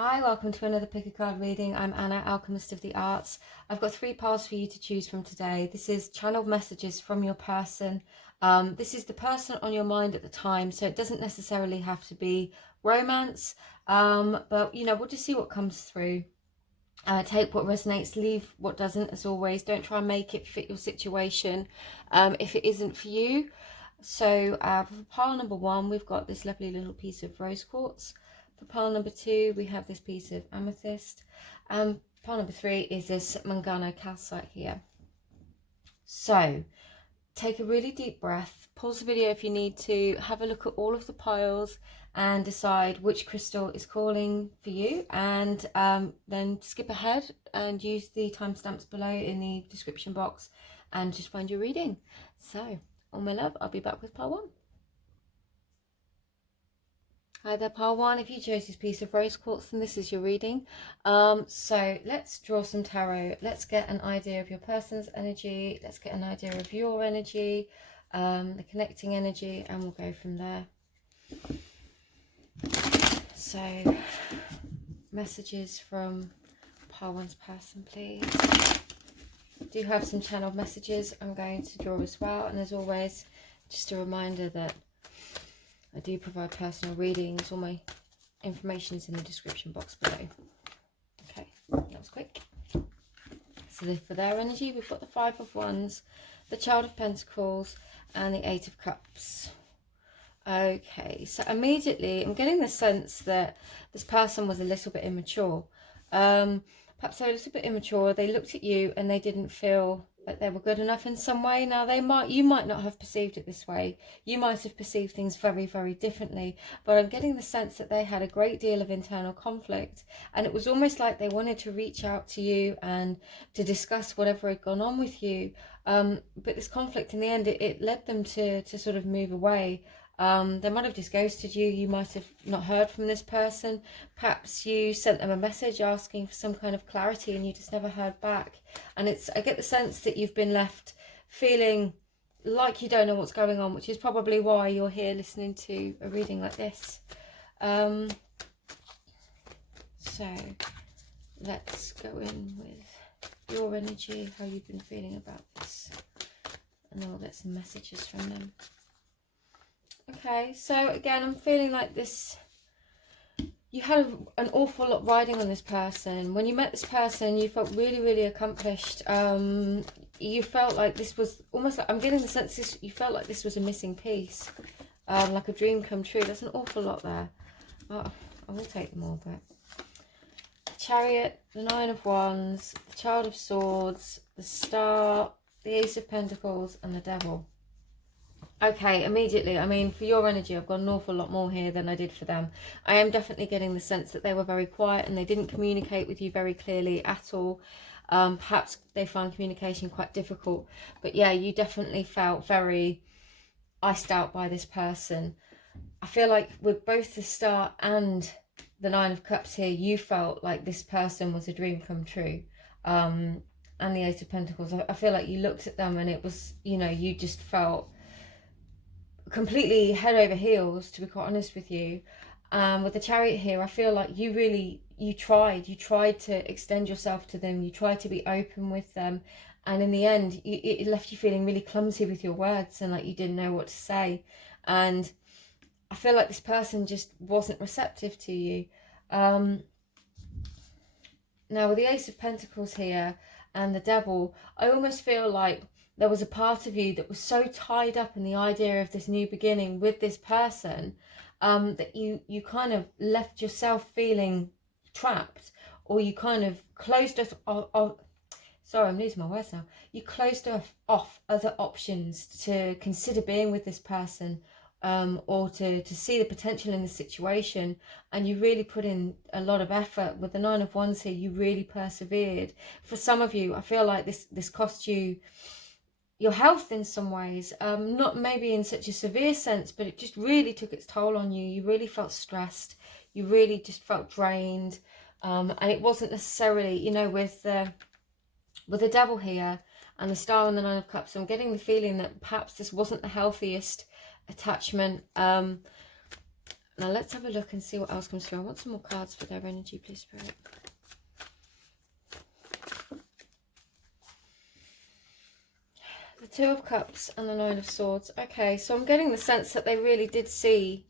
Hi, welcome to another pick a card reading. I'm Anna, Alchemist of the Arts. I've got 3 piles for you to choose from today. This is channeled messages from your person. This is the person on your mind at the time, so it doesn't necessarily have to be romance, but we'll just see what comes through. Take what resonates, leave what doesn't, as always. Don't try and make it fit your situation if it isn't for you. So for pile number 1, we've got this lovely little piece of rose quartz. For pile number 2, we have this piece of amethyst. Pile number 3 is this Mangano calcite here. So take a really deep breath, pause the video if you need to, have a look at all of the piles and decide which crystal is calling for you, and then skip ahead and use the timestamps below in the description box and just find your reading. So, all my love, I'll be back with pile 1. Hi there, pile 1. If you chose this piece of rose quartz, then this is your reading. So let's draw some tarot. Let's get an idea of your person's energy. Let's get an idea of your energy, the connecting energy, and we'll go from there. So, messages from pile 1's person, please. I do have some channeled messages I'm going to draw as well, and as always, just a reminder that I do provide personal readings. All my information is in the description box below. Okay, that was quick. So for their energy, we've got the 5 of Wands, the Child of Pentacles, and the 8 of Cups. Okay, so immediately I'm getting the sense that this person was a little bit immature. Perhaps they're a little bit immature. They looked at you and they didn't feel that they were good enough in some way. Now you might not have perceived it this way. You might have perceived things very, very differently. But I'm getting the sense that they had a great deal of internal conflict, and it was almost like they wanted to reach out to you and to discuss whatever had gone on with you. But this conflict, in the end, it led them to sort of move away. They might have just ghosted you. You might have not heard from this person. Perhaps you sent them a message asking for some kind of clarity and you just never heard back. And I get the sense that you've been left feeling like you don't know what's going on, which is probably why you're here listening to a reading like this. So let's go in with your energy, how you've been feeling about this, and then we'll get some messages from them. Okay, so again, I'm feeling like this, you had an awful lot riding on this person. When you met this person, you felt really, really accomplished. You felt like this was almost like, I'm getting the sense this, you felt like this was a missing piece, like a dream come true. There's an awful lot there. Oh, I will take them all, but the Chariot, the 9 of Wands, the Child of Swords, the Star, the Ace of Pentacles, and the Devil. Okay, immediately, I mean, for your energy, I've got an awful lot more here than I did for them. I am definitely getting the sense that they were very quiet and they didn't communicate with you very clearly at all. Perhaps they find communication quite difficult. But yeah, you definitely felt very iced out by this person. I feel like with both the Star and the 9 of Cups here, you felt like this person was a dream come true. And the Ace of Pentacles, I feel like you looked at them and it was, you just felt completely head over heels, to be quite honest with you. With the Chariot here, I feel like you tried to extend yourself to them, you tried to be open with them, and in the end it left you feeling really clumsy with your words and like you didn't know what to say. And I feel like this person just wasn't receptive to you. Now with the Ace of Pentacles here and the Devil, I almost feel like there was a part of you that was so tied up in the idea of this new beginning with this person, that you kind of left yourself feeling trapped, or you kind of closed off. Sorry, I'm losing my words now. You closed off other options to consider being with this person, or to see the potential in the situation, and you really put in a lot of effort. With the 9 of Wands here, you really persevered. For some of you, I feel like this cost you your health in some ways, not maybe in such a severe sense, but it just really took its toll on you. You really felt stressed, you really just felt drained, and it wasn't necessarily, with the Devil here and the Star and the 9 of Cups, I'm getting the feeling that perhaps this wasn't the healthiest attachment. Now let's have a look and see what else comes through. I want some more cards for their energy, please, Spirit. The Two of Cups and the Nine of Swords. Okay, so I'm getting the sense that they really did see,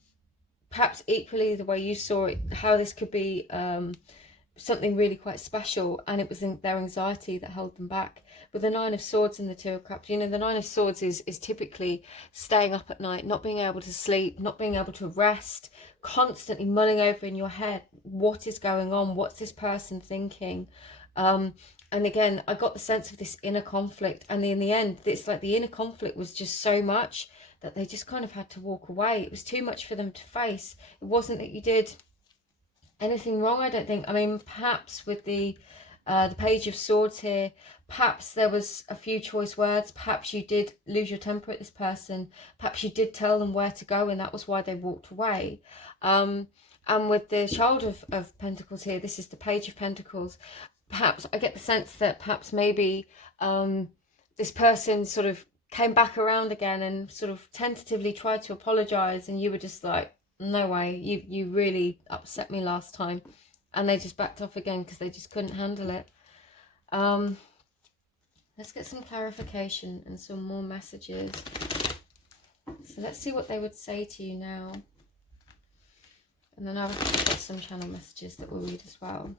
perhaps equally the way you saw it, how this could be something really quite special, and it was their anxiety that held them back. With the Nine of Swords and the Two of Cups, you know, the Nine of Swords is typically staying up at night, not being able to sleep, not being able to rest, constantly mulling over in your head, what is going on, what's this person thinking? And again, I got the sense of this inner conflict, and in the end, it's like the inner conflict was just so much that they just kind of had to walk away. It was too much for them to face. It wasn't that you did anything wrong, I don't think. I mean, perhaps with the Page of Swords here, perhaps there was a few choice words. Perhaps you did lose your temper at this person. Perhaps you did tell them where to go, and that was why they walked away. And with the Child of Pentacles here, this is the Page of Pentacles. Perhaps I get the sense that perhaps maybe this person sort of came back around again and sort of tentatively tried to apologize, and you were just like, no way, you really upset me last time, and they just backed off again because they just couldn't handle it. Let's get some clarification and some more messages. So let's see what they would say to you now, and then I've got some channel messages that we'll read as well.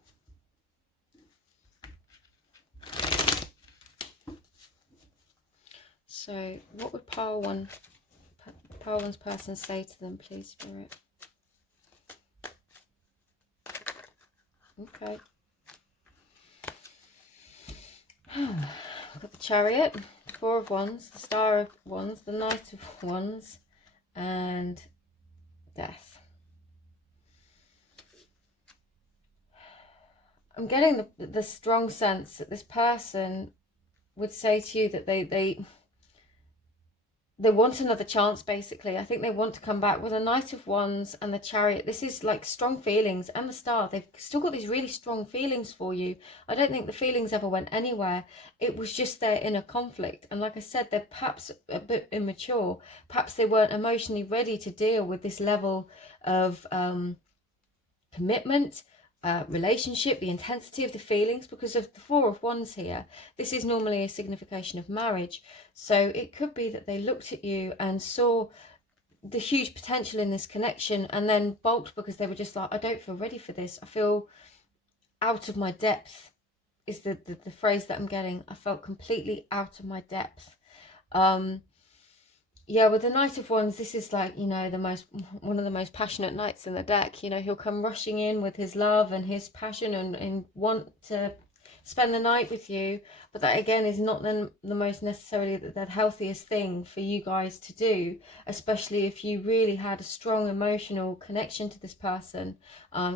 So what would Pile One's person say to them, please, Spirit? Okay. I've got the Chariot, the Four of Wands, the Star of Wands, the Knight of Wands, and Death. I'm getting the strong sense that this person would say to you that they want another chance, basically. I think they want to come back. With the Knight of Wands and the Chariot, this is like strong feelings, and the Star, they've still got these really strong feelings for you. I don't think the feelings ever went anywhere. It was just their inner conflict, and like I said, they're perhaps a bit immature. Perhaps they weren't emotionally ready to deal with this level of commitment, relationship, the intensity of the feelings, because of the Four of Wands here. This is normally a signification of marriage, so it could be that they looked at you and saw the huge potential in this connection and then balked because they were just like, I don't feel ready for this. I feel out of my depth is the phrase that I'm getting. I felt completely out of my depth. Yeah, with the Knight of Wands, this is like, you know, one of the most passionate knights in the deck. You know, he'll come rushing in with his love and his passion and want to spend the night with you. But that, again, is not the most necessarily the healthiest thing for you guys to do, especially if you really had a strong emotional connection to this person.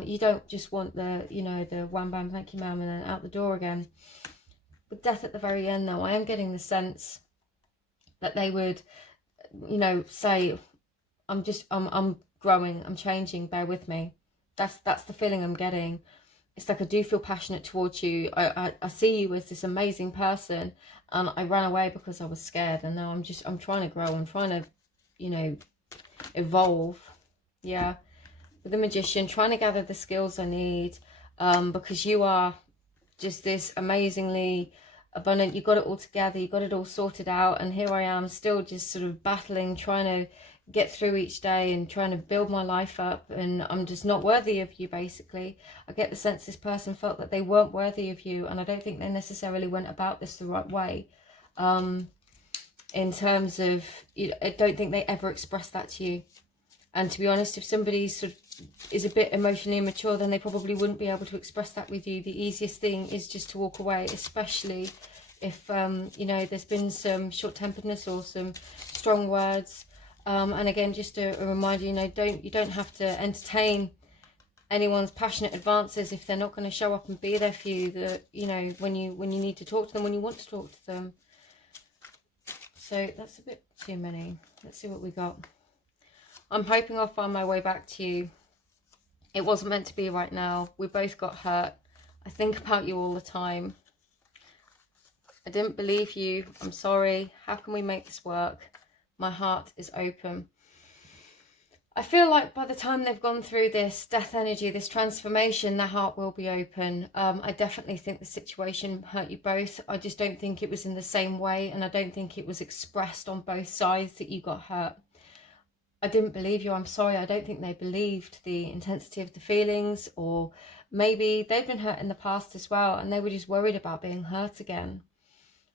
You don't just want the, you know, the wham bam thank you ma'am and then out the door again. With Death at the very end, though, I am getting the sense that they would, you know, say, I'm growing, I'm changing, bear with me. That's the feeling I'm getting. It's like I do feel passionate towards you. I see you as this amazing person, and I ran away because I was scared, and now I'm trying to grow, I'm trying to, you know, evolve. Yeah, with the Magician, trying to gather the skills I need, because you are just this amazingly abundant. You got it all together, you got it all sorted out, and here I am still just sort of battling, trying to get through each day and trying to build my life up, and I'm just not worthy of you, basically. I get the sense this person felt that they weren't worthy of you, and I don't think they necessarily went about this the right way, in terms of, you know, I don't think they ever expressed that to you. And to be honest, if somebody sort of is a bit emotionally immature, then they probably wouldn't be able to express that with you. The easiest thing is just to walk away, especially if, you know, there's been some short-temperedness or some strong words. And again, just a reminder, you know, you don't have to entertain anyone's passionate advances if they're not going to show up and be there for you, that, you know, when you need to talk to them, when you want to talk to them. So that's a bit too many. Let's see what we got. I'm hoping I'll find my way back to you. It wasn't meant to be right now. We both got hurt. I think about you all the time. I didn't believe you. I'm sorry. How can we make this work? My heart is open. I feel like by the time they've gone through this death energy, this transformation, their heart will be open. I definitely think the situation hurt you both. I just don't think it was in the same way, and I don't think it was expressed on both sides that you got hurt. I didn't believe you. I'm sorry. I don't think they believed the intensity of the feelings, or maybe they've been hurt in the past as well, and they were just worried about being hurt again.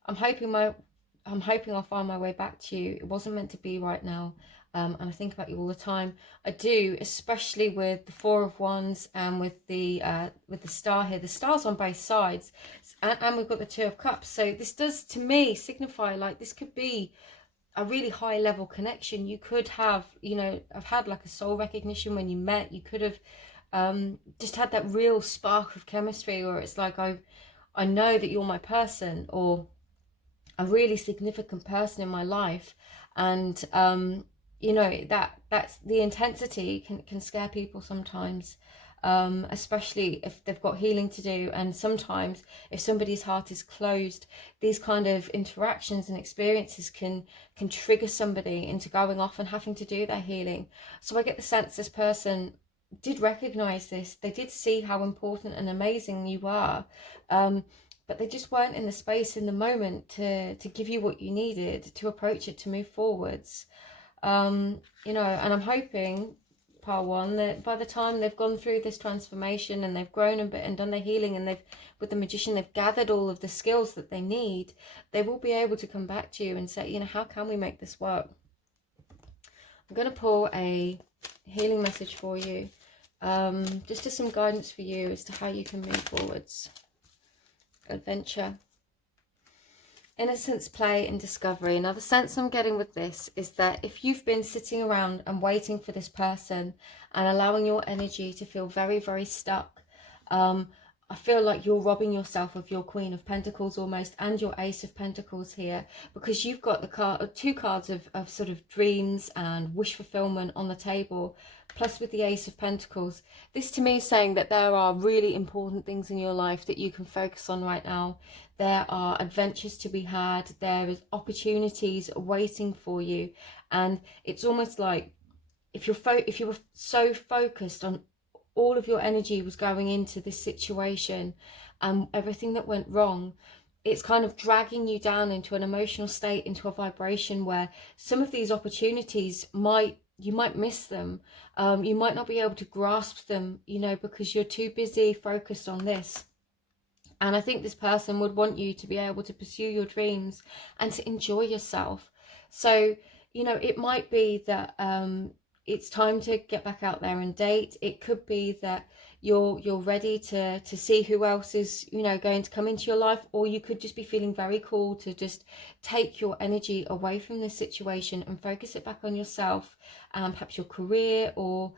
I'm hoping I'll find my way back to you. It wasn't meant to be right now. And I think about you all the time. I do, especially with the Four of Wands and with the star here. The star's on both sides, and we've got the Two of Cups. So this does, to me, signify like this could be a really high level connection. You could have, you know, have had like a soul recognition when you met. You could have just had that real spark of chemistry, or it's like I know that you're my person, or a really significant person in my life. And you know, that's the intensity can scare people sometimes, especially if they've got healing to do. And sometimes if somebody's heart is closed, these kind of interactions and experiences can trigger somebody into going off and having to do their healing. So I get the sense this person did recognize this. They did see how important and amazing you are, but they just weren't in the space in the moment to give you what you needed to approach it, to move forwards. You know, and I'm hoping, Part 1, that by the time they've gone through this transformation and they've grown a bit and done their healing, and they've, with the Magician, they've gathered all of the skills that they need, they will be able to come back to you and say, you know, how can we make this work? I'm going to pull a healing message for you, just as some guidance for you as to how you can move forwards. Adventure, innocence, play and discovery. Now the sense I'm getting with this is that if you've been sitting around and waiting for this person and allowing your energy to feel very, very stuck, I feel like you're robbing yourself of your Queen of Pentacles almost, and your Ace of Pentacles here, because you've got the two cards of sort of dreams and wish fulfillment on the table, plus with the Ace of Pentacles. This to me is saying that there are really important things in your life that you can focus on right now. There are adventures to be had. There is opportunities waiting for you. And it's almost like if you were so focused on all of your energy was going into this situation and everything that went wrong, it's kind of dragging you down into an emotional state, into a vibration where some of these opportunities you might miss them. You might not be able to grasp them, you know, because you're too busy focused on this. And I think this person would want you to be able to pursue your dreams and to enjoy yourself. So, you know, it might be that it's time to get back out there and date. It could be that you're ready to see who else is, you know, going to come into your life, or you could just be feeling very cool to just take your energy away from this situation and focus it back on yourself, and perhaps your career, or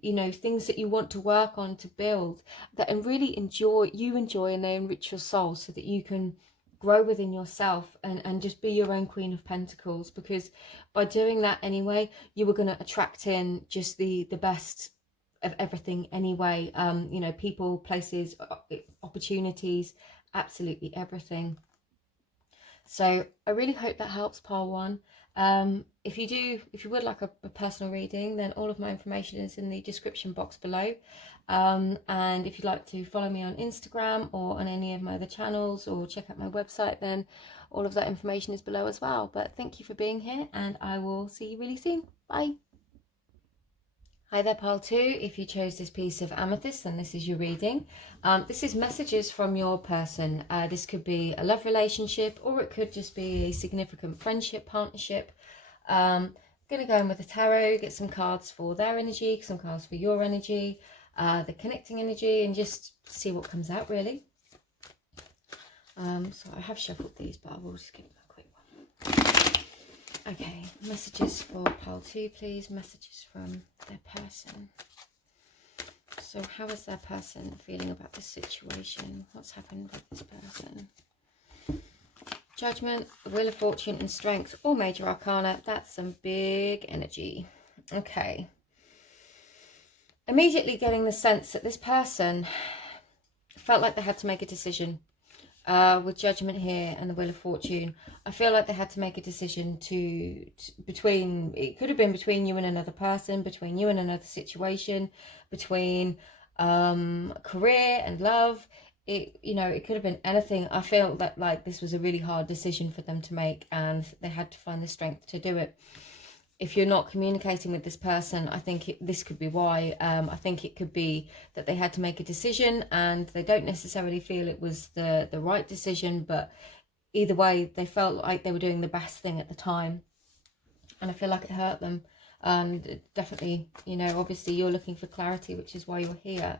you know, things that you want to work on to build that and really enjoy and they enrich your soul, so that you can grow within yourself and just be your own Queen of Pentacles. Because by doing that anyway, you were going to attract in just the best of everything anyway. You know, people, places, opportunities, absolutely everything. So I really hope that helps, Pile 1. If you would like a personal reading, then all of my information is in the description box below. And if you'd like to follow me on Instagram or on any of my other channels, or check out my website, then all of that information is below as well. But thank you for being here, and I will see you really soon. Bye. Hi there, Pile 2. If you chose this piece of Amethyst, then this is your reading. This is messages from your person. This could be a love relationship, or it could just be a significant friendship, partnership. I'm going to go in with the tarot, get some cards for their energy, some cards for your energy, the connecting energy, and just see what comes out, really. So I have shuffled these, but I will just give them a quick one. Okay, messages for Pile 2, please. Messages from their person. So how is their person feeling about this situation? What's happened with this person? Judgment, Wheel of Fortune and Strength, or Major Arcana. That's some big energy. Okay. Immediately getting the sense that this person felt like they had to make a decision. with Judgment here and the Wheel of Fortune, I feel like they had to make a decision between, it could have been between you and another person, between you and another situation, between career and love. It, you know, it could have been anything. I feel that like this was a really hard decision for them to make, and they had to find the strength to do it. If you're not communicating with this person, I think this could be why. I think it could be that they had to make a decision and they don't necessarily feel it was the right decision, but either way, they felt like they were doing the best thing at the time. And I feel like it hurt them. And definitely, you know, obviously you're looking for clarity, which is why you're here.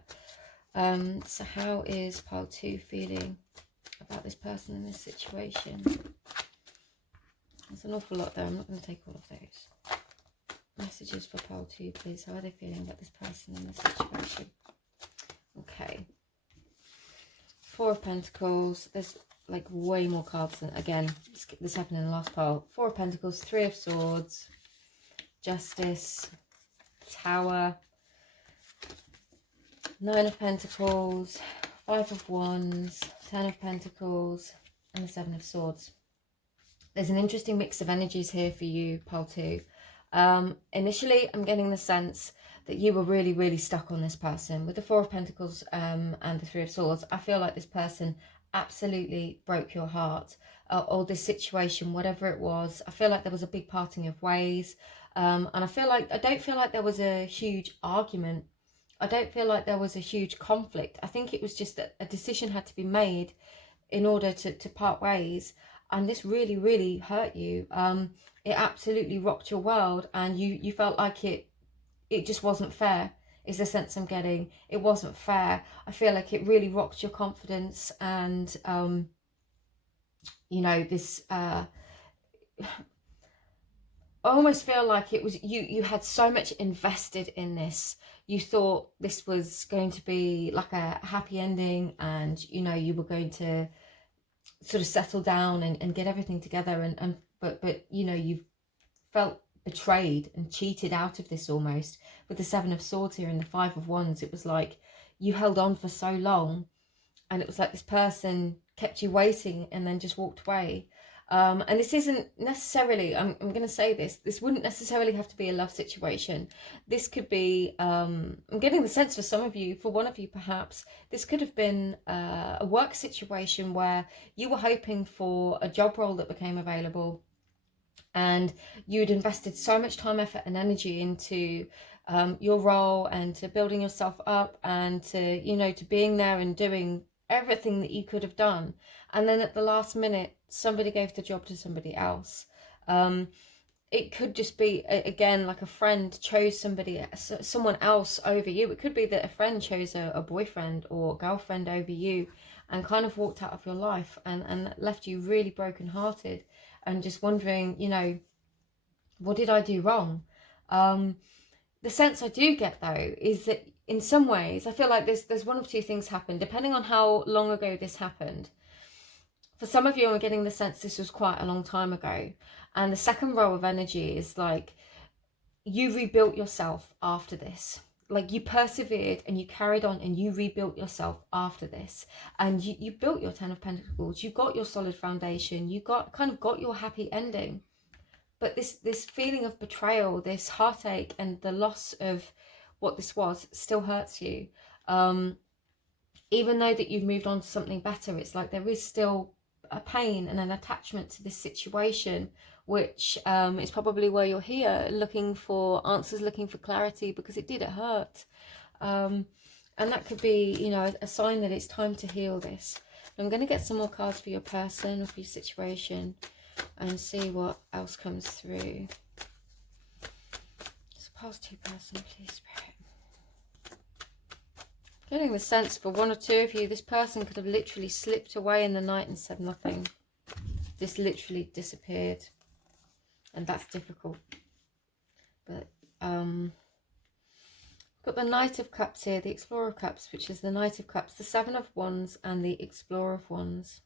So how is pile 2 feeling about this person in this situation? There's an awful lot there. I'm not going to take all of those. Messages for pile 2, please. How are they feeling about this person in this situation? Okay. 4 of Pentacles. There's like way more cards than, again, this happened in the last pile. 4 of Pentacles, 3 of Swords, Justice, Tower, 9 of Pentacles, 5 of Wands, 10 of Pentacles, and the 7 of Swords. There's an interesting mix of energies here for you, pile 2. Initially, I'm getting the sense that you were really, really stuck on this person. With the 4 of Pentacles and the 3 of Swords, I feel like this person absolutely broke your heart. Or this situation, whatever it was, I feel like there was a big parting of ways. And I don't feel like there was a huge argument. I don't feel like there was a huge conflict. I think it was just that a decision had to be made in order to part ways. And this really, really hurt you. It absolutely rocked your world, and you felt like it just wasn't fair, is the sense I'm getting. It wasn't fair. I feel like it really rocked your confidence, and you know, this I almost feel like it was you had so much invested in this. You thought this was going to be like a happy ending, and you know, you were going to sort of settle down and get everything together, but you know, you felt betrayed and cheated out of this almost. With the 7 of Swords here and the 5 of Wands, it was like you held on for so long, and it was like this person kept you waiting and then just walked away. And this isn't necessarily, I'm going to say this wouldn't necessarily have to be a love situation. This could be, I'm getting the sense for some of you, for one of you perhaps, this could have been a work situation where you were hoping for a job role that became available, and you'd invested so much time, effort and energy into your role, and to building yourself up, and to, you know, to being there and doing everything that you could have done. And then at the last minute, somebody gave the job to somebody else. It could just be, again, like a friend chose someone else over you. It could be that a friend chose a boyfriend or girlfriend over you, and kind of walked out of your life, and left you really brokenhearted and just wondering, you know, what did I do wrong? The sense I do get, though, is that in some ways, I feel like there's one of two things happened, depending on how long ago this happened. For some of you, I'm getting the sense this was quite a long time ago. And the second row of energy is like you rebuilt yourself after this. Like you persevered and you carried on and you rebuilt yourself after this. And you built your 10 of Pentacles. You got your solid foundation. You kind of got your happy ending. But this feeling of betrayal, this heartache and the loss of what this was still hurts you. Even though that you've moved on to something better, it's like there is still a pain and an attachment to this situation, which is probably why you're here, looking for answers, looking for clarity, because it hurt. And that could be, you know, a sign that it's time to heal this. I'm going to get some more cards for your person or for your situation and see what else comes through. So past 2 person, please, Spirit. Getting the sense for one or two of you, this person could have literally slipped away in the night and said nothing. This literally disappeared. And that's difficult. But got the Knight of Cups here, the Explorer of Cups, which is the Knight of Cups, the 7 of Wands and the Explorer of Wands.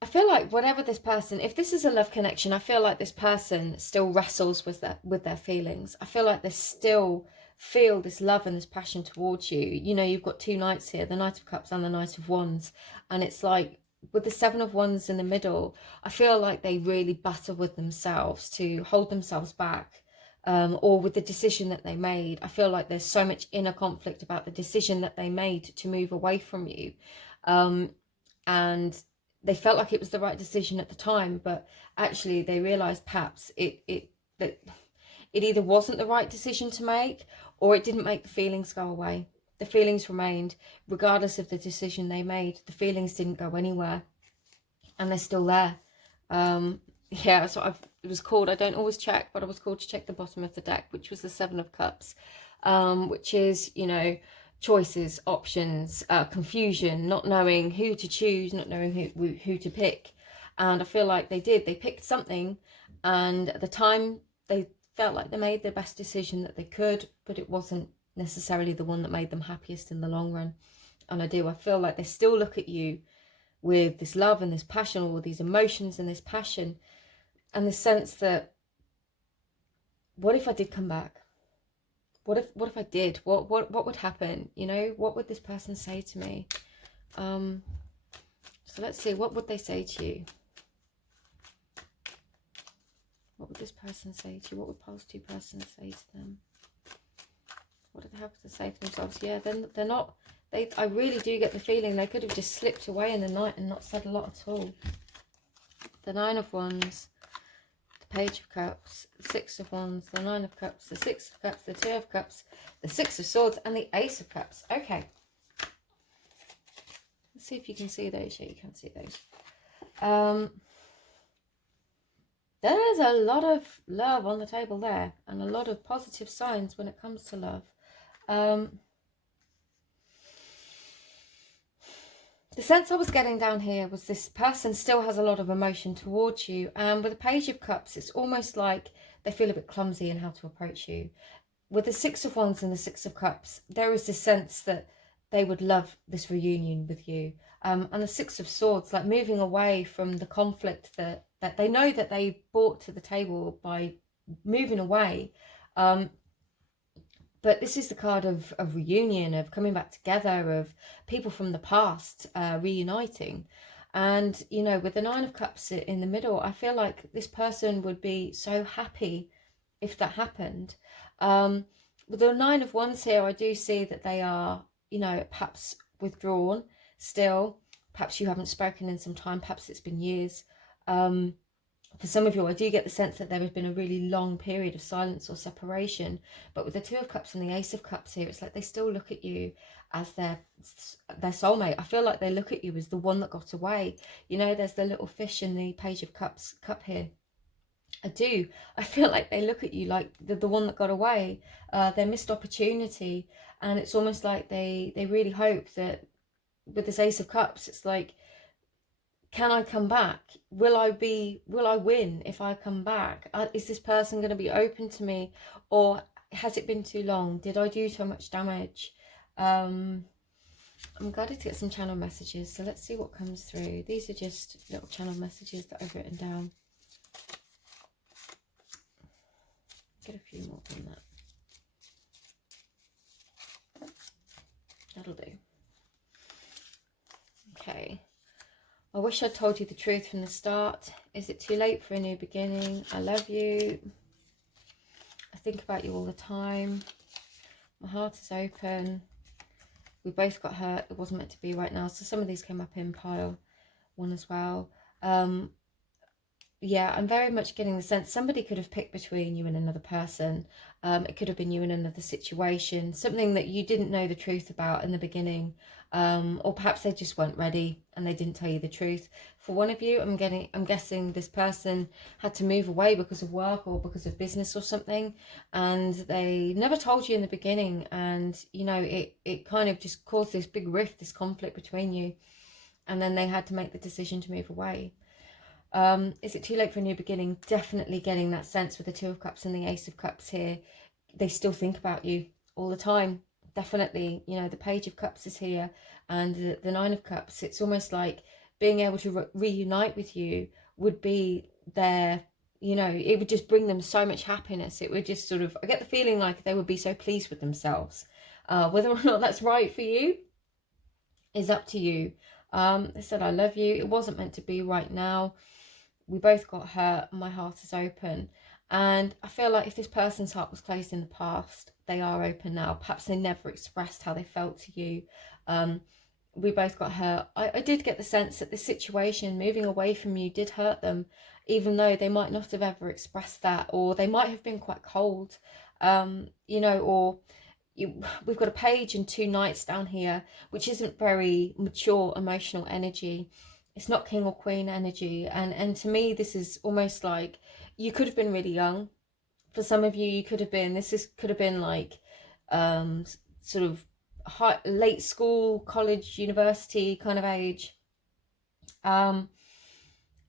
I feel like whatever this person, if this is a love connection, I feel like this person still wrestles with their feelings. I feel like there's still feel this love and this passion towards you. You know, you've got two knights here, the Knight of Cups and the Knight of Wands, and it's like with the Seven of Wands in the middle, I feel like they really battle with themselves to hold themselves back, or with the decision that they made. I feel like there's so much inner conflict about the decision that they made to move away from you, and they felt like it was the right decision at the time, but actually they realized perhaps that it either wasn't the right decision to make, or it didn't make the feelings go away. The feelings remained, regardless of the decision they made. The feelings didn't go anywhere, and they're still there. Yeah, that's what it was called. I don't always check, but I was called to check the bottom of the deck, which was the Seven of Cups, which is, you know, choices, options, confusion, not knowing who to choose, not knowing who to pick. And I feel like they picked something, and at the time they felt like they made the best decision that they could, but it wasn't necessarily the one that made them happiest in the long run. And I feel like they still look at you with this love and this passion, all these emotions and this passion, and the sense that, what if I did come back? What if I did? What would happen? You know, what would this person say to me? So let's see, what would they say to you? What would this person say to you? What would past two persons say to them? What do they have to say to themselves? Yeah, they're not. I really do get the feeling they could have just slipped away in the night and not said a lot at all. The Nine of Wands, the Page of Cups, the Six of Wands, the Nine of Cups, the Six of Cups, the Two of Cups, the Six of Swords, and the Ace of Cups. Okay. Let's see if you can see those. Yeah, you can see those. There's a lot of love on the table there, and a lot of positive signs when it comes to love. The sense I was getting down here was this person still has a lot of emotion towards you. And with the Page of Cups, it's almost like they feel a bit clumsy in how to approach you. With the Six of Wands and the Six of Cups, there is this sense that they would love this reunion with you. And the Six of Swords, like moving away from the conflict that they know that they brought to the table by moving away. But this is the card of reunion, of coming back together, of people from the past reuniting. And, you know, with the Nine of Cups in the middle, I feel like this person would be so happy if that happened. With the Nine of Wands here, I do see that they are, you know, perhaps withdrawn still. Perhaps you haven't spoken in some time. Perhaps it's been years. For some of you, I do get the sense that there has been a really long period of silence or separation. But with the Two of Cups and the Ace of Cups here, it's like they still look at you as their soulmate. I feel like they look at you as the one that got away. You know, there's the little fish in the Page of Cups cup here. I feel like they look at you like the one that got away, their missed opportunity. And it's almost like they really hope that with this Ace of Cups, it's like, can I come back? Will I win if I come back? Is this person going to be open to me, or has it been too long? Did I do so much damage? I'm glad to get some channel messages, so let's see what comes through. These are just little channel messages that I've written down. Get a few more than that. That'll do. Okay. I wish I'd told you the truth from the start. Is it too late for a new beginning? I love you. I think about you all the time. My heart is open. We both got hurt. It wasn't meant to be right now. So some of these came up in pile one as well. Yeah, I'm very much getting the sense somebody could have picked between you and another person. It could have been you in another situation, something that you didn't know the truth about in the beginning, or perhaps they just weren't ready and they didn't tell you the truth. For one of you, I'm guessing this person had to move away because of work or because of business or something, and they never told you in the beginning, and you know it kind of just caused this big rift, this conflict between you, and then they had to make the decision to move away. Is it too late for a new beginning? Definitely getting that sense with the Two of Cups and the Ace of Cups here. They still think about you all the time. Definitely, you know, the Page of Cups is here, and the Nine of Cups. It's almost like being able to reunite with you would be their you know, it would just bring them so much happiness. It would just sort of, I get the feeling like they would be so pleased with themselves. Whether or not that's right for you is up to you. They said, I love you. It wasn't meant to be right now. We both got hurt. My heart is open. And I feel like if this person's heart was closed in the past, they are open now. Perhaps they never expressed how they felt to you. We both got hurt. I did get the sense that this situation, moving away from you, did hurt them, even though they might not have ever expressed that, or they might have been quite cold, you know, or we've got a page and 2 knights down here, which isn't very mature emotional energy. It's not king or queen energy. And to me, this is almost like you could have been really young. For some of you, you could have been, could have been like sort of late school, college, university kind of age.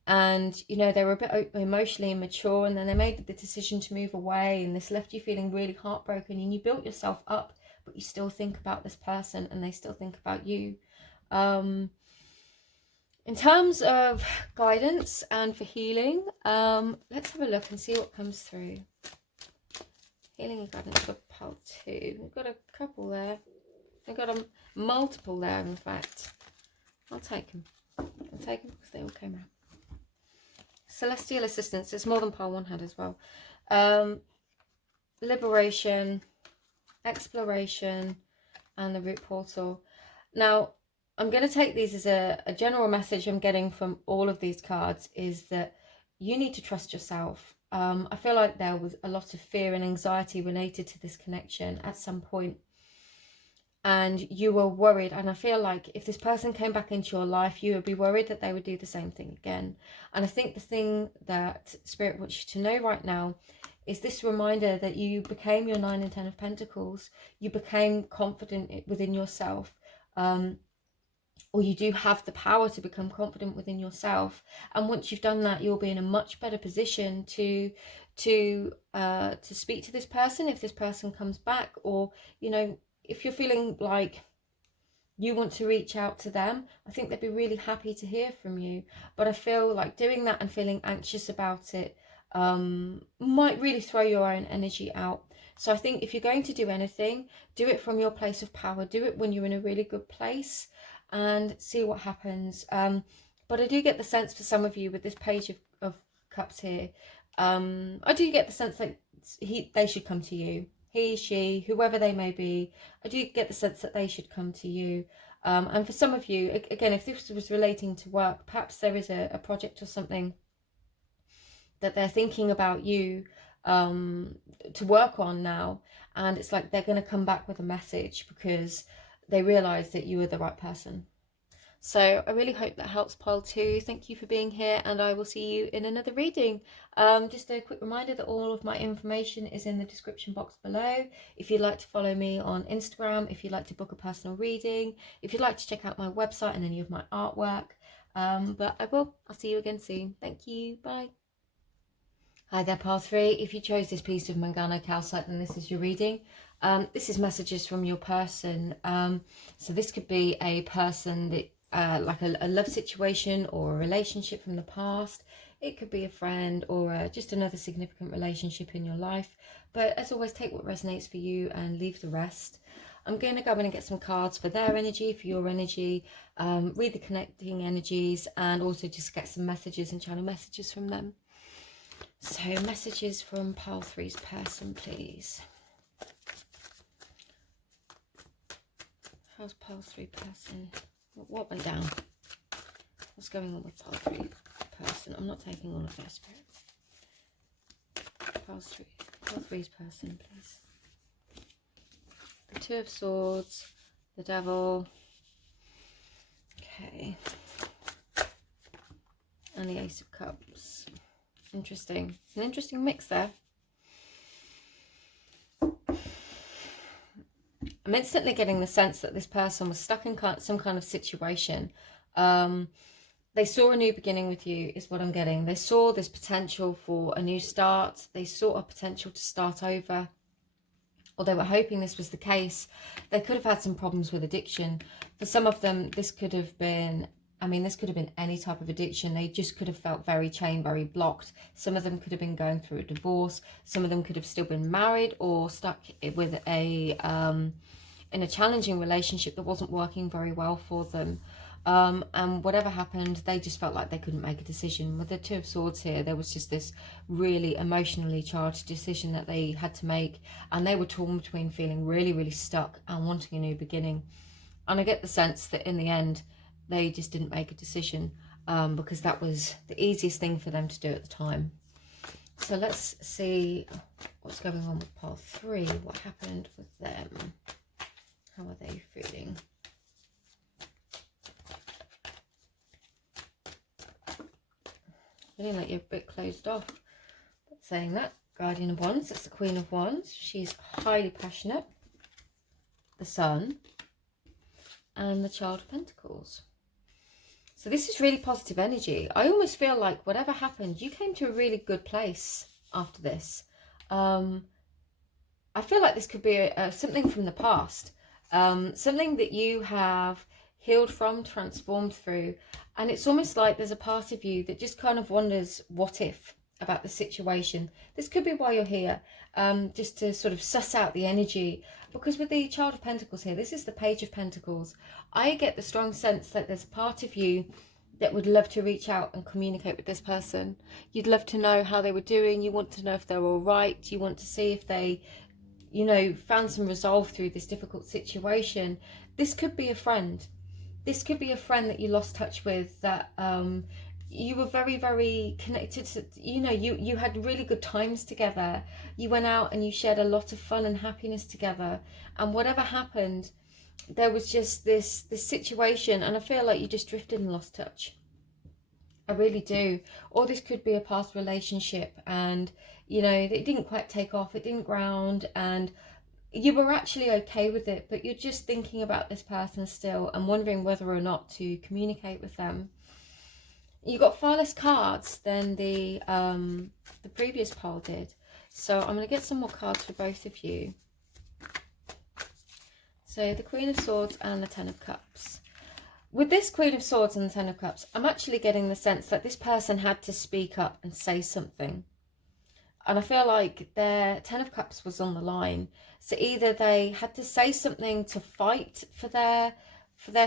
And, you know, they were a bit emotionally immature, and then they made the decision to move away, and this left you feeling really heartbroken, and you built yourself up, but you still think about this person and they still think about you. In terms of guidance and for healing, let's have a look and see what comes through. Healing and guidance for part 2. We've got a couple there. We've got a multiple there, in fact. I'll take them. I'll take them because they all came out. Celestial assistance. It's more than pile 1 had as well. Liberation, exploration, and the root portal. Now, I'm going to take these as a general message I'm getting from all of these cards, is that you need to trust yourself. I feel like there was a lot of fear and anxiety related to this connection at some point, and you were worried, and I feel like if this person came back into your life, you would be worried that they would do the same thing again. And I think the thing that Spirit wants you to know right now is this reminder that you became your 9 and 10 of Pentacles. You became confident within yourself, or you do have the power to become confident within yourself. And once you've done that, you'll be in a much better position to speak to this person if this person comes back, or, you know, if you're feeling like you want to reach out to them, I think they'd be really happy to hear from you. But I feel like doing that and feeling anxious about it might really throw your own energy out. So I think if you're going to do anything, do it from your place of power. Do it when you're in a really good place and see what happens. But I do get the sense for some of you with this page of cups here, I do get the sense that they should come to you. He, she, whoever they may be, I do get the sense that they should come to you. And for some of you, again, if this was relating to work, perhaps there is a project or something that they're thinking about you to work on now. And it's like they're going to come back with a message because they realise that you are the right person. So I really hope that helps, pile 2. Thank you for being here, and I will see you in another reading. Just a quick reminder that all of my information is in the description box below. If you'd like to follow me on Instagram, if you'd like to book a personal reading, if you'd like to check out my website and any of my artwork. But I'll see you again soon. Thank you. Bye. Hi there, pile 3. If you chose this piece of Mangano Calcite, then this is your reading. This is messages from your person. So this could be a person that like a love situation or a relationship from the past. It could be a friend or just another significant relationship in your life. But as always, take what resonates for you and leave the rest. I'm going to go in and get some cards for their energy, for your energy, read the connecting energies, and also just get some messages and channel messages from them. So messages from pile 3's person, please. How's pile 3 person? What went down? What's going on with pile 3 person? I'm not taking all of their spirit. Pile 3's person, please. The 2 of Swords, the Devil. Okay. And the Ace of Cups. Interesting. It's an interesting mix there. I'm instantly getting the sense that this person was stuck in some kind of situation. They saw a new beginning with you, is what I'm getting. They saw this potential for a new start. They saw a potential to start over. Or they were hoping this was the case. They could have had some problems with addiction. For some of them, this could have been I mean, this could have been any type of addiction. They just could have felt very chained, very blocked. Some of them could have been going through a divorce. Some of them could have still been married or stuck with in a challenging relationship that wasn't working very well for them. And whatever happened, they just felt like they couldn't make a decision. With the Two of Swords here, there was just this really emotionally charged decision that they had to make, and they were torn between feeling really, really stuck and wanting a new beginning. And I get the sense that in the end, they just didn't make a decision because that was the easiest thing for them to do at the time. So let's see what's going on with pile 3. What happened with them? How are they feeling? Feeling like you're a bit closed off. But saying that, Guardian of Wands, that's the Queen of Wands. She's highly passionate. The Sun. And the Child of Pentacles. So this is really positive energy. I almost feel like whatever happened, you came to a really good place after this. I feel like this could be something from the past. Something that you have healed from, transformed through. And it's almost like there's a part of you that just kind of wonders what if about the situation. This could be why you're here, just to sort of suss out the energy. Because with the Child of Pentacles here, this is the Page of Pentacles. I get the strong sense that there's a part of you that would love to reach out and communicate with this person. You'd love to know how they were doing. You want to know if they're all right. You want to see if they, you know, found some resolve through this difficult situation. This could be a friend. This could be a friend that you lost touch with, that you were very, very connected to. You know, you had really good times together. You went out and you shared a lot of fun and happiness together. And whatever happened, there was just this situation, and I feel like you just drifted and lost touch. I really do. Or this could be a past relationship, and you know, it didn't quite take off, it didn't ground, and you were actually okay with it, but you're just thinking about this person still and wondering whether or not to communicate with them. You got far less cards than the previous pile did. So I'm going to get some more cards for both of you. So the Queen of Swords and the Ten of Cups. With this Queen of Swords and the Ten of Cups, I'm actually getting the sense that this person had to speak up and say something. And I feel like their Ten of Cups was on the line. So either they had to say something to fight for their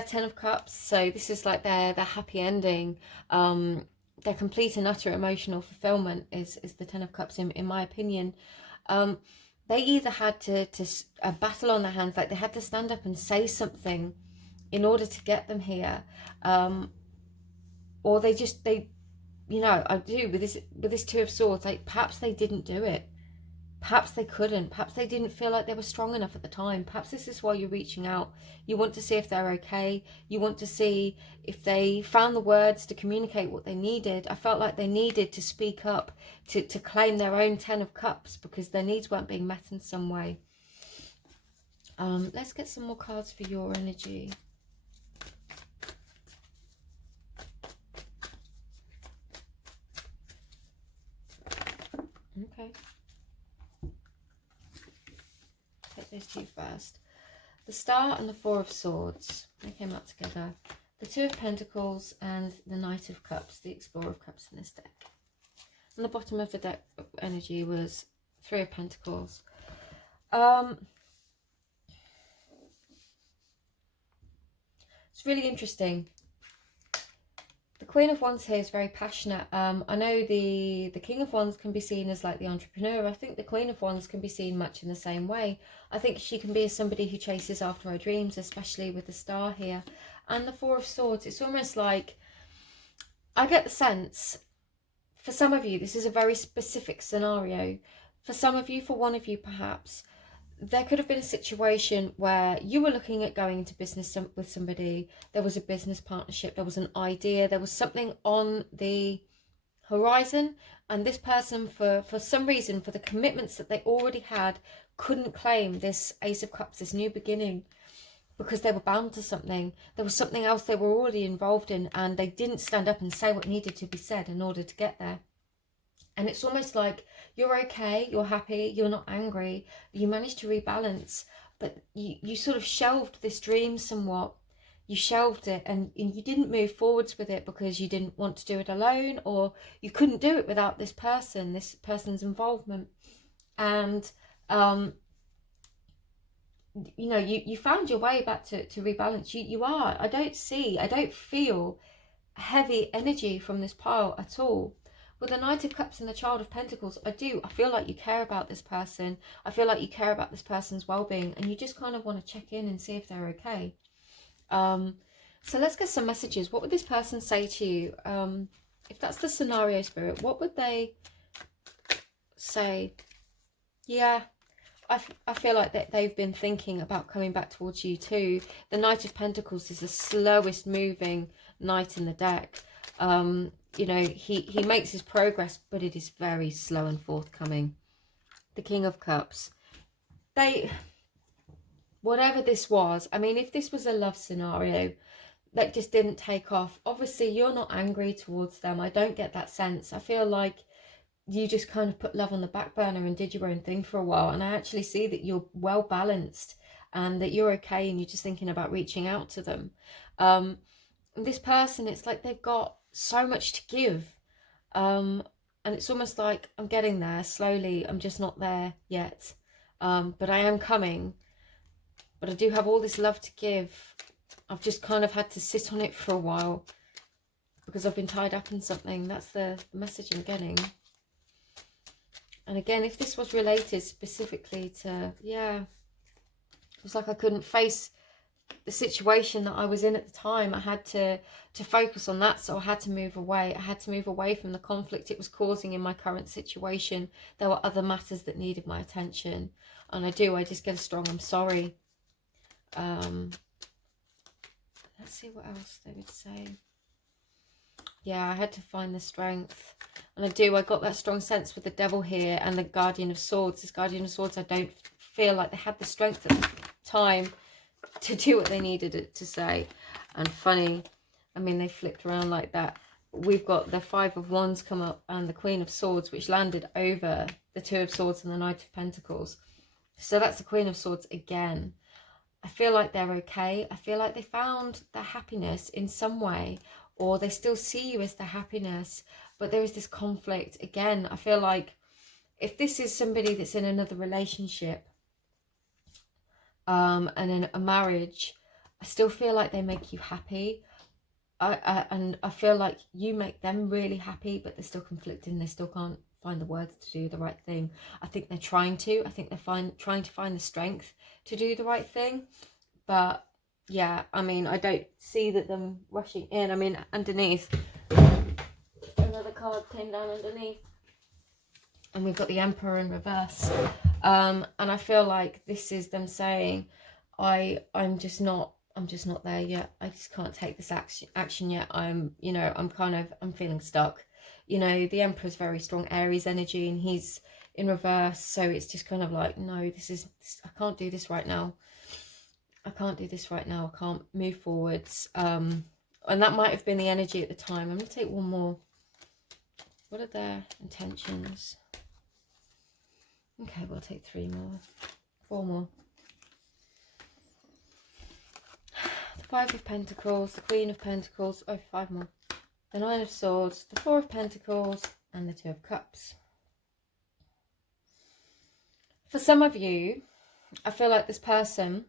Ten of Cups. So this is like their happy ending. Their complete and utter emotional fulfillment is the Ten of Cups, in my opinion. They either had to a battle on their hands, like they had to stand up and say something in order to get them here. Or they you know, I do with this Two of Swords, like perhaps they didn't do it. Perhaps they couldn't. Perhaps they didn't feel like they were strong enough at the time. Perhaps this is why you're reaching out. You want to see if they're okay. You want to see if they found the words to communicate what they needed. I felt like they needed to speak up, to claim their own Ten of Cups, because their needs weren't being met in some way. Let's get some more cards for your energy. Okay. Take those two first. The Star and the Four of Swords. They came out together. The Two of Pentacles and the Knight of Cups, the Explorer of Cups in this deck. And the bottom of the deck of energy was Three of Pentacles. It's really interesting. The Queen of Wands here is very passionate. I know the King of Wands can be seen as like the entrepreneur. I think the Queen of Wands can be seen much in the same way. I think she can be somebody who chases after her dreams, especially with the Star here. And the Four of Swords, it's almost like, I get the sense, for some of you, this is a very specific scenario. For some of you, for one of you perhaps, there could have been a situation where you were looking at going into business with somebody. There was a business partnership, there was an idea, there was something on the horizon, and this person, for some reason, for the commitments that they already had, couldn't claim this Ace of Cups, this new beginning, because they were bound to something. There was something else they were already involved in, and they didn't stand up and say what needed to be said in order to get there. And it's almost like you're okay, you're happy, you're not angry, you managed to rebalance, but you sort of shelved this dream somewhat. you shelved it and you didn't move forwards with it because you didn't want to do it alone, or you couldn't do it without this person's involvement. And you know, you found your way back to rebalance. You are, I don't feel heavy energy from this pile at all. With the Knight of Cups and the Child of Pentacles, I feel like you care about this person. I feel like you care about this person's well-being, and you just kind of want to check in and see if they're okay. So let's get some messages. What would this person say to you? If that's the scenario, Spirit, what would they say? Yeah, I feel like that they've been thinking about coming back towards you too. The Knight of Pentacles is the slowest moving knight in the deck. You know, he makes his progress, but it is very slow and forthcoming. The King of Cups. Whatever this was, I mean, if this was a love scenario that just didn't take off, obviously you're not angry towards them. I don't get that sense. I feel like you just kind of put love on the back burner and did your own thing for a while. And I actually see that you're well balanced and that you're okay, and you're just thinking about reaching out to them. This person, it's like they've got so much to give. And it's almost like I'm getting there slowly. I'm just not there yet. But I am coming. But I do have all this love to give. I've just kind of had to sit on it for a while because I've been tied up in something. That's the message I'm getting. And again, if this was related specifically to, yeah, it was like I couldn't face the situation that I was in at the time. I had to focus on that, so I had to move away. I had to move away from the conflict it was causing in my current situation. There were other matters that needed my attention. And I just get a strong I'm sorry. Let's see what else they would say. Yeah, I had to find the strength. And I got that strong sense with the Devil here and the Guardian of Swords. This Guardian of Swords, I don't feel like they had the strength at the time to do what they needed it to say. And funny, I mean, they flipped around like that. We've got the Five of Wands come up and the Queen of Swords, which landed over the Two of Swords and the Knight of Pentacles. So that's the Queen of Swords again. I feel like they're okay. I feel like they found their happiness in some way, or they still see you as their happiness, but there is this conflict. Again, I feel like if this is somebody that's in another relationship and in a marriage, I still feel like they make you happy. And I feel like you make them really happy, but they're still conflicting. They still can't find the words to do the right thing. I think they're trying to. I think they're trying to find the strength to do the right thing. But yeah, I mean, I don't see that them rushing in. I mean, underneath, another card came down underneath. And we've got the Emperor in reverse. And I feel like this is them saying, I'm just not there yet. I just can't take this action yet. I'm feeling stuck. You know, the Emperor's very strong Aries energy and he's in reverse. So it's just kind of like, no, I can't do this right now. I can't do this right now. I can't move forwards. And that might have been the energy at the time. I'm going to take one more. What are their intentions? Okay, we'll take 3 more. 4 more. The Five of Pentacles, the Queen of Pentacles. Oh, 5 more. The Nine of Swords, the Four of Pentacles, and the Two of Cups. For some of you, I feel like this person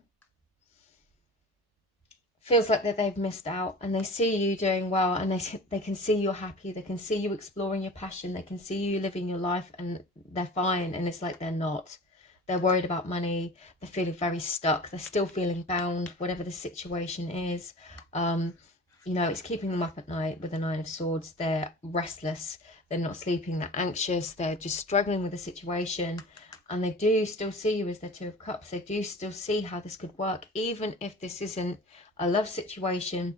feels like that they've missed out, and they see you doing well, and they can see you're happy, they can see you exploring your passion, they can see you living your life, and they're fine. And it's like they're not. They're worried about money. They're feeling very stuck. They're still feeling bound, whatever the situation is. You know, it's keeping them up at night with the Nine of Swords. They're restless. They're not sleeping. They're anxious. They're just struggling with the situation. And they do still see you as their Two of Cups. They do still see how this could work, even if this isn't a love situation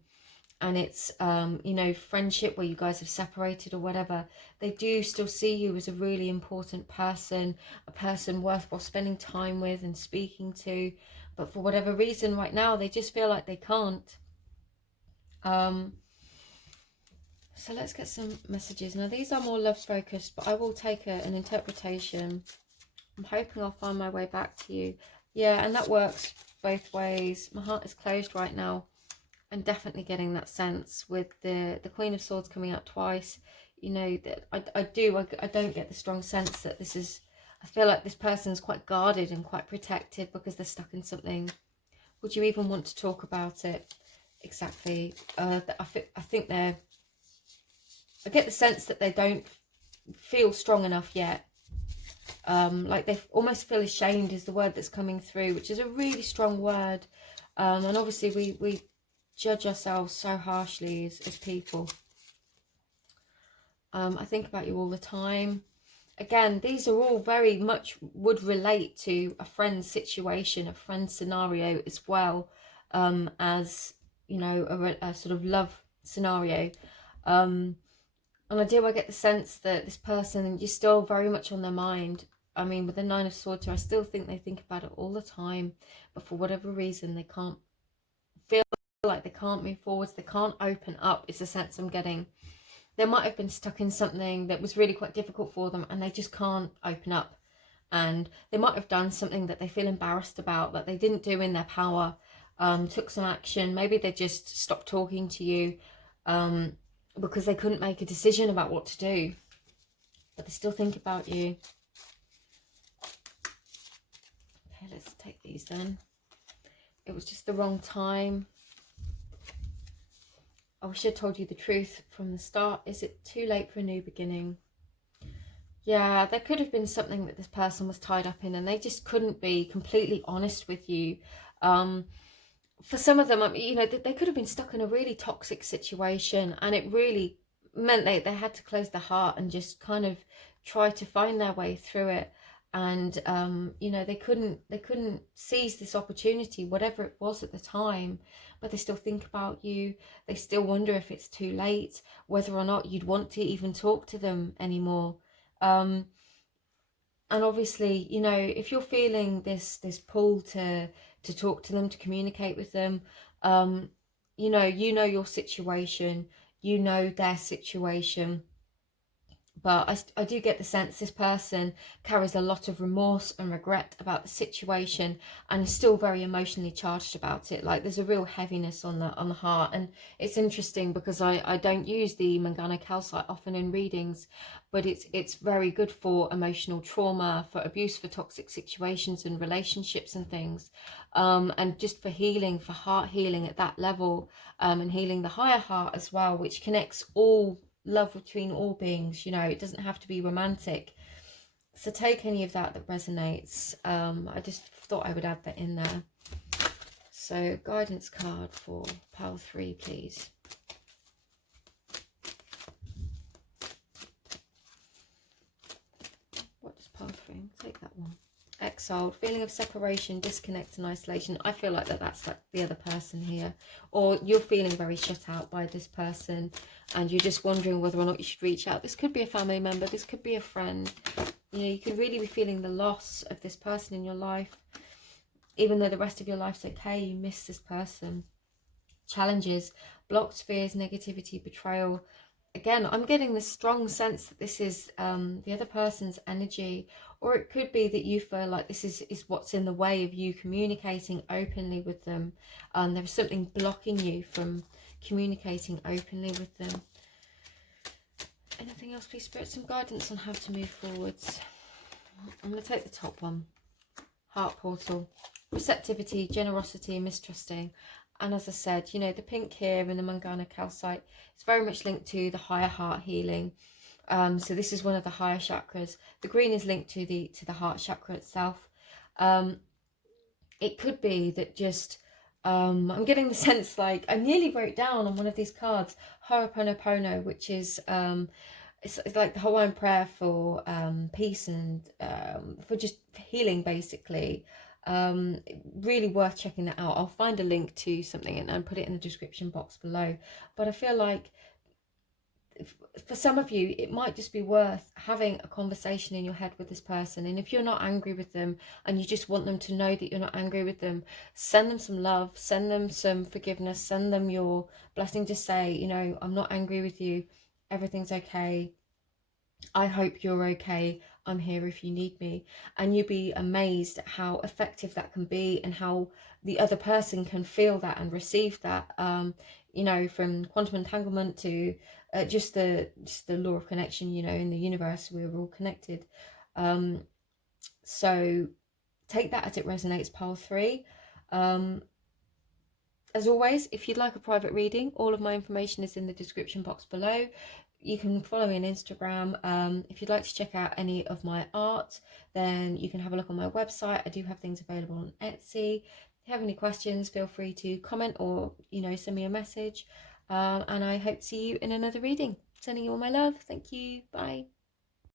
and it's, you know, friendship where you guys have separated or whatever. They do still see you as a really important person, a person worthwhile spending time with and speaking to. But for whatever reason right now, they just feel like they can't. So let's get some messages. Now, these are more love focused, but I will take an interpretation. I'm hoping I'll find my way back to you. Yeah, and that works both ways. My heart is closed right now. I'm definitely getting that sense with the Queen of Swords coming out twice. You know, that I don't get the strong sense that this is, I feel like this person's quite guarded and quite protected because they're stuck in something. Would you even want to talk about it? Exactly. I think I get the sense that they don't feel strong enough yet. Like they almost feel ashamed is the word that's coming through, which is a really strong word. And obviously we judge ourselves so harshly as people. I think about you all the time. Again, these are all very much would relate to a friend's situation, a friend's scenario as well, as, you know, a sort of love scenario. And I get the sense that this person, you're still very much on their mind. I mean, with the Nine of Swords, I still think they think about it all the time, but for whatever reason, they can't feel like they can't move forwards, they can't open up. It's a sense I'm getting. They might have been stuck in something that was really quite difficult for them and they just can't open up. And they might have done something that they feel embarrassed about, that they didn't do in their power, took some action. Maybe they just stopped talking to you because they couldn't make a decision about what to do. But they still think about you. Okay, let's take these then. It was just the wrong time. I wish I told you the truth from the start. Is it too late for a new beginning? Yeah, there could have been something that this person was tied up in and they just couldn't be completely honest with you. For some of them, you know, they could have been stuck in a really toxic situation and it really meant they had to close their heart and just kind of try to find their way through it. And you know, they couldn't seize this opportunity, whatever it was at the time, but they still think about you. They still wonder if it's too late, whether or not you'd want to even talk to them anymore. And obviously, you know, if you're feeling this pull to talk to them, to communicate with them, you know your situation, you know their situation. But I do get the sense this person carries a lot of remorse and regret about the situation and is still very emotionally charged about it. Like there's a real heaviness on the heart. And it's interesting because I don't use the Mangano Calcite often in readings, but it's very good for emotional trauma, for abuse, for toxic situations and relationships and things, and just for healing, for heart healing at that level, and healing the higher heart as well, which connects all love between all beings. You know, it doesn't have to be romantic. So take any of that resonates. I just thought I would add that in there. So guidance card for pile 3, please. What does pile 3? Take that one. Exiled, feeling of separation, disconnect and isolation. I feel like that's like the other person here, or you're feeling very shut out by this person and you're just wondering whether or not you should reach out. This could be a family member, this could be a friend. You know, you could really be feeling the loss of this person in your life, even though the rest of your life's okay. You miss this person. Challenges, blocked fears, negativity, betrayal. Again, I'm getting this strong sense that this is the other person's energy, or it could be that you feel like this is what's in the way of you communicating openly with them. There's something blocking you from communicating openly with them. Anything else, please, Spirit? Some guidance on how to move forwards. I'm going to take the top one. Heart portal. Receptivity, generosity, mistrusting. And as I said, you know, the pink here in the Mangano Calcite is very much linked to the higher heart healing. So this is one of the higher chakras. The green is linked to the heart chakra itself. It could be that just, I'm getting the sense, like, I nearly wrote down on one of these cards, Ho'oponopono, which is, it's like the Hawaiian prayer for peace and for just healing, basically. Really worth checking that out. I'll find a link to something and put it in the description box below. But I feel like for some of you, it might just be worth having a conversation in your head with this person. And if you're not angry with them and you just want them to know that you're not angry with them, send them some love, send them some forgiveness, send them your blessing. Just say, you know, I'm not angry with you, everything's okay, I hope you're okay, I'm here if you need me. And you'll be amazed at how effective that can be, and how the other person can feel that and receive that. You know, from quantum entanglement to just the law of connection. You know, in the universe we're all connected. So take that as it resonates, pile 3. As always, if you'd like a private reading, all of my information is in the description box below. You can follow me on Instagram. If you'd like to check out any of my art, then you can have a look on my website. I do have things available on Etsy. If you have any questions, feel free to comment or, you know, send me a message. And I hope to see you in another reading. Sending you all my love. Thank you. Bye.